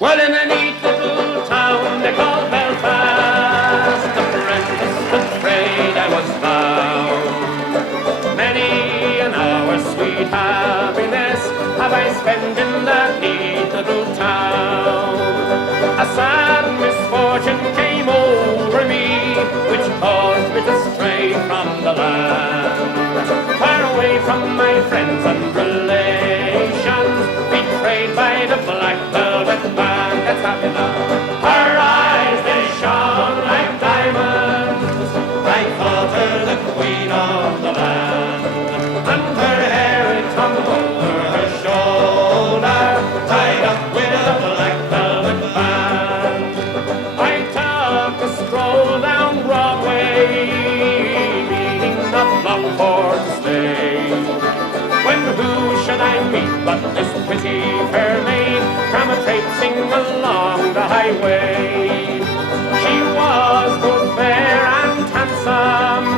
Well, in a neat little town they call Belfast, apprentice to trade I was found. Many an hour sweet happiness have I spent in that neat little town. A sad misfortune came over me, which caused me to stray from the land, far away from my friends and relations, betrayed by the black velvet band. That's happy now. Her eyes, they shone like diamonds. I thought her the queen of the land. And her hair, it hung over her shoulder, tied up with a black velvet band. I took a stroll down Broadway, meaning not long for to stay. When who should I meet but this pretty fair maid, come a traipsing along the highway. She was both fair and handsome,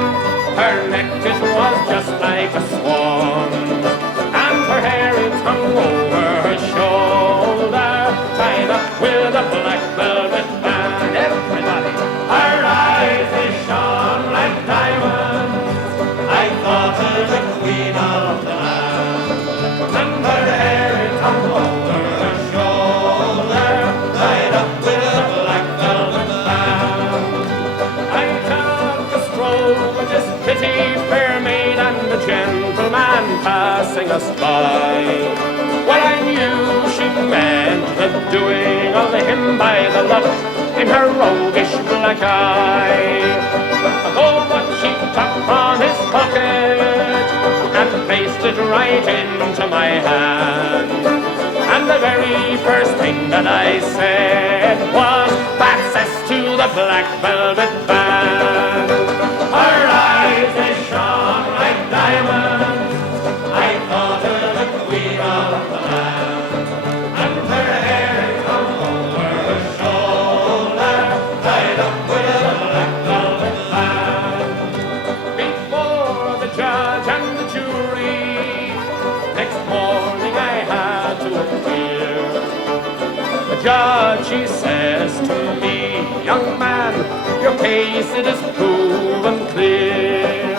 her neck it was just like a swan's, and her hair it hung over her shoulder, tied up with a black velvet band. Everybody, her eyes they shone like diamonds. I thought her the queen of the land, and her hair it hung over her shoulder, tied up with a black velvet band. I took a stroll with this pretty fair maid and a gentleman passing us by. Well, I knew she meant the doing of him by the look in her roguish black eye. Oh, but she took from his pocket and placed it right into my hand. And the very first thing that I said was, access to the black velvet band. Her eyes, they shone like diamonds. I thought her the queen of the land. And her hair hung over her shoulder, tied up with a black velvet band. Before the judge and the jury, next morning I had to appear. The judge, he says to me, young man, your case it is proven clear.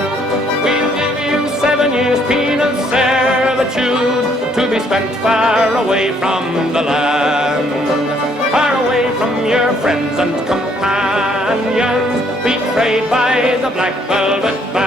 We'll give you 7 years penal servitude to be spent far away from the land, far away from your friends and companions, betrayed by the black velvet band.